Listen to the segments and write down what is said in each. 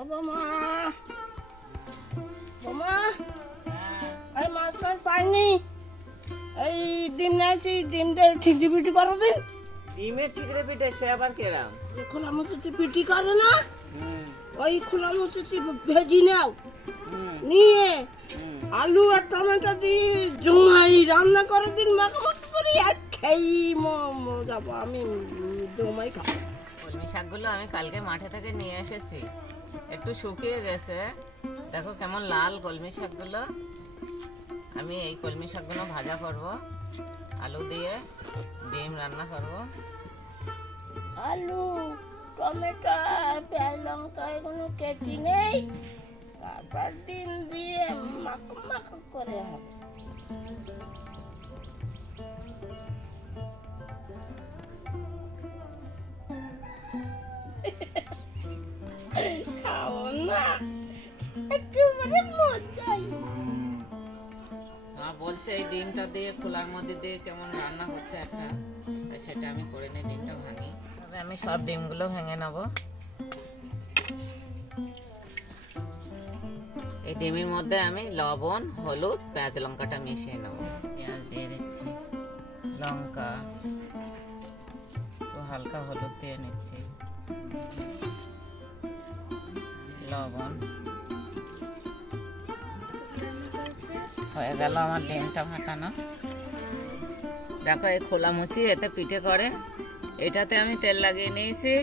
ও বোমা, বোমা, এই মাছ টাছ পাইনি। এই ডিম নিয়েছি, ডিমটা ঠিকরি পিটি করো দিন। ডিমের ঠিকরে পিঠে সে আবার কেরাম? খোলা মুচি পিটি করে না, ওই খোলা মুচি ভেজি নাও, নিয়ে আলু আর টমেটো দিয়ে জমাই রান্না করে দিন, মাখামাখি করে আর খেই যাবো আমি, জমাই খাবো। কলমি শাকগুলো আমি কালকে মাঠে থেকে নিয়ে এসেছি, একটু শুকিয়ে গেছে। দেখো কেমন লাল কলমি শাকগুলো। আমি এই কলমি শাকগুলো ভাজা করব, আলু দিয়ে ডিম রান্না করব। আলু টমেটো পেঁয়াজ লঙ্কা এগুলো কেটে নেই, তারপর ডিম দিয়ে মাখো মাখো করে হবে। খাও না, একেবারে মজাই। বলছে এই ডিমটা দিয়ে খোলার মধ্যে দিয়ে কেমন রান্না করতে একটা, তাই সেটা আমি করে নিই। ডিমটা ভাঙি, তবে আমি সব ডিমগুলো ভেঙে নেব। এই ডিমের মধ্যে আমি লবণ হলুদ পেঁয়াজ লঙ্কাটা মিশিয়ে নেব। পেঁয়াজ দিয়ে দিচ্ছি, লঙ্কা, তো হালকা হলুদ দিয়ে নিচ্ছি, লবণ। হয়ে গেল আমার ডিমটা ফাটানো। দেখো এই খোলা মুচি এতে পিঠে করে, এটাতে আমি তেল লাগিয়ে নিয়েছি।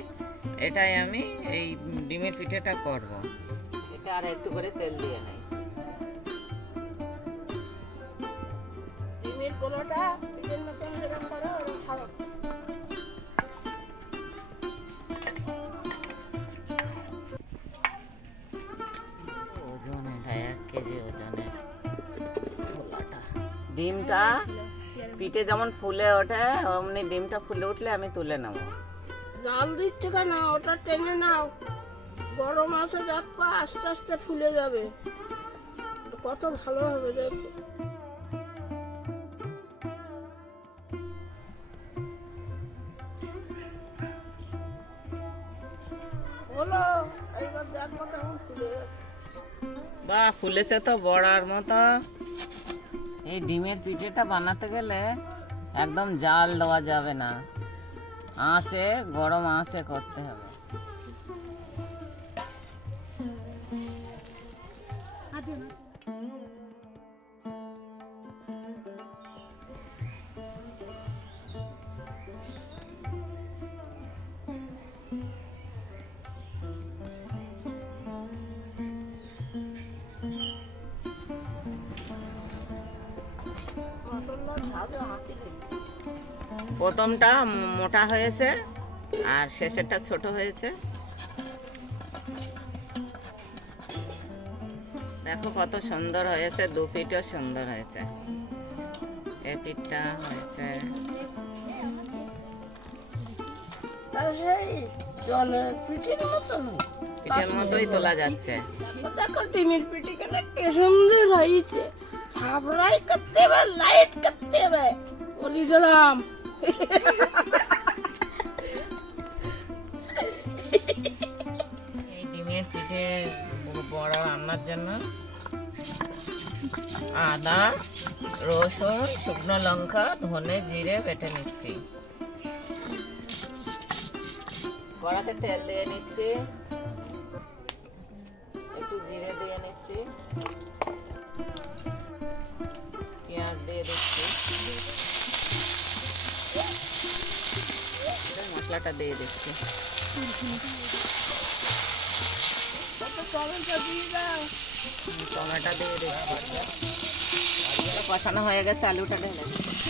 এটাই আমি এই ডিমের পিঠেটা করব। এটা আর একটু করে তেল দিয়ে নেই। ডিমের গোলাটা পিঠের মতন যেরকম করো ওরকম খাবো। ওজন এটা 1 কেজি ওজনের খোলাটা। ডিমটা পিঠে যেমন ফুলে ওঠে অমনি ডিমটা ফুলে উঠলে আমি তুলে নেব। জাল দিচ্ছে কেন? ওটা টেনে নাও, গরম আছে, দেখো আস্তে আস্তে ফুলে যাবে, কত ভালো হবে দেখো। হলো, এইবার দেখো কেমন ফুলে গেছে। বাহ, ফুলেছে তো বড়ার মতো। এই ডিমের পিঠেটা বানাতে গেলে একদম জাল দেওয়া যাবে না, আঁচে গরম আঁচে করতে হবে। প্রথমটা মোটা হয়েছে আর শেষেরটা ছোট হয়েছে। দেখো কত সুন্দর হয়েছে, দু পিঠও সুন্দর হয়েছে। এই পিঠটা হয়েছে সেই জলের পিঠের মতন, পিঠের মতোই তোলা যাচ্ছে। দেখো ডিমের পিঠে কেন কি সুন্দর হয়েছে। সাবরাই করতে হবে, লাইট করতে হবে, বলি দিলাম। এই ডিমের পিঠে বড়া রান্নার জন্য আদা রসুন শুকনো লঙ্কা ধনে জিরে বেটে নিচ্ছি। কড়াতে তেল দিয়ে নিচ্ছি, একটু জিরে দিয়ে নিচ্ছি, পেঁয়াজ দিয়ে দিচ্ছি, মশলাটা দিয়ে দিচ্ছি। টমেটো দিয়ে দিচ্ছি, কষানো হয়ে গেছে, আলুটা ঢেলে দিচ্ছি,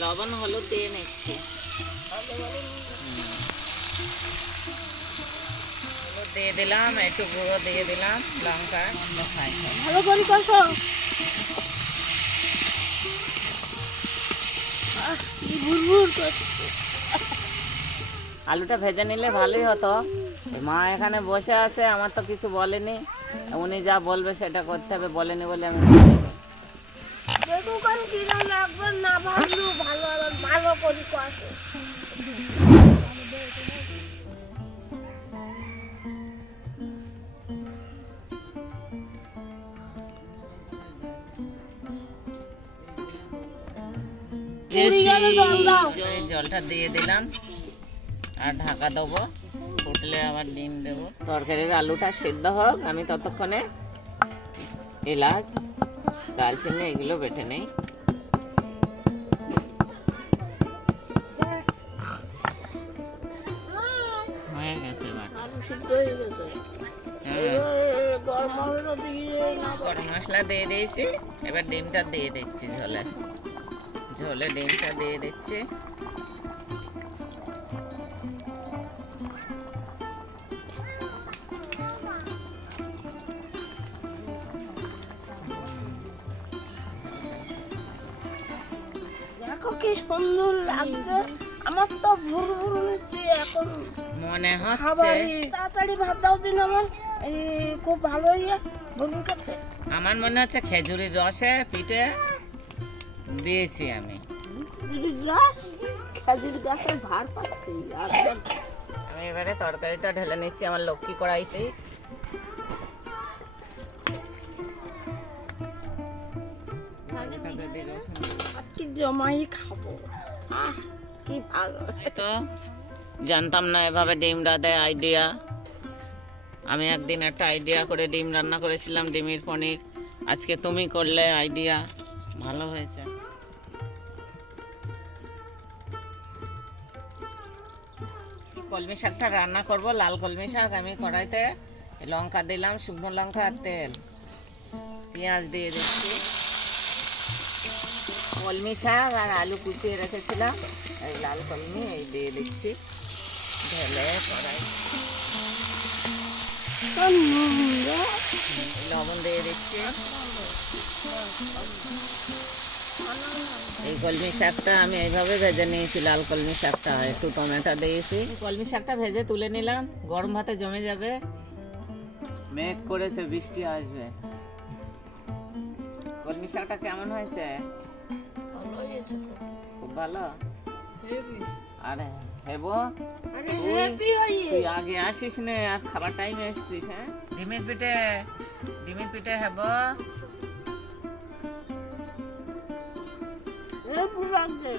লবণ হলুদ দিয়ে নিচ্ছি, হলুদ দিয়ে দিলাম, একটু গুঁড়ো দিয়ে দিলাম লঙ্কা, ভালো করে কষো। ভুরভুর করছে। আলুটা ভেজে নিলে ভালোই হতো। মা এখানে বসে আছে, আমার তো কিছু বলেনি, উনি যা বলবে সেটা করতে হবে, বলেনি বলে আমি দেখো কারণ কি রান্না একবার না ভালো ভালো ভালো করে কষো। পুরি গেলে জল দাও। এই জলটা দিয়ে দিলাম আর ঢাকা দেবো, ফুটলে আবার ডিম দেবো। তরকারির আলুটা সিদ্ধ হোক, আমি ততক্ষণে এলাচ দালচিনি এগুলো বেটে নেই। হয়ে গেছে বাটা। আলু সিদ্ধ হয়ে গেছে। এবার গরম মশলা দিয়ে গরম মশলা দিয়ে দিয়েছি, এবার ডিমটা দিয়ে দিচ্ছি ঝোলে। ঝোলে ডিমটা দিয়ে দিচ্ছি। দেখো কি সুন্দর লাগছে। আমার তো ভুরু ভুরু নিচ্ছে এখন মনে হচ্ছে খাবারই। তাড়াতাড়ি ভাত দাও দিন আমার, এই খুব ভালো ইয়ে ভুরু করতে। আমার মনে হচ্ছে খেজুরির রসে পিঠে দিয়েছি আমি। খেজুর গাছের ভার পাচ্ছি। আমি এবারে তরকারিটা ঢেলে নিচ্ছি আমার লক্ষ্মী কড়াইতেই। আজকে জমাই খাবো। আহ কি ভালো। এই তো জানতাম না এভাবে ডিমটা দেয়, আইডিয়া। আমি একদিন একটা আইডিয়া করে ডিম রান্না করেছিলাম, ডিমের পনির। আজকে তুমি করলে আইডিয়া, ভালো হয়েছে। কলমি শাকটা রান্না করব, লাল কলমি শাক। আমি কড়াইতে লঙ্কা দিলাম, শুকনো লঙ্কা আর তেল, পেঁয়াজ দিয়ে দিচ্ছি। কলমি শাক আর আলু কুচিয়ে রেখেছিলাম, এই লাল কলমি এই দিয়ে দিচ্ছি ঢেলে কড়াই। লবণ দিয়ে দিচ্ছি। এই কলমি শাকটা আমি এইভাবে ভেজে নিয়েছি, লাল কলমি শাকটা। একটু টমেটো দিয়েছি। কলমি শাকটা ভেজে তুলে নিলাম, গরম ভাতে জমে যাবে। মেঘ করেছে, বৃষ্টি আসবে। কলমি শাকটা কেমন হয়েছে? খুব ভালো। আরে হেবো, তুই আগে আসিস নে, আর খাবার টাইমে এসছিস। হ্যাঁ, ডিমের পিঠে, ডিমের পিঠে হেবো। লাগছে।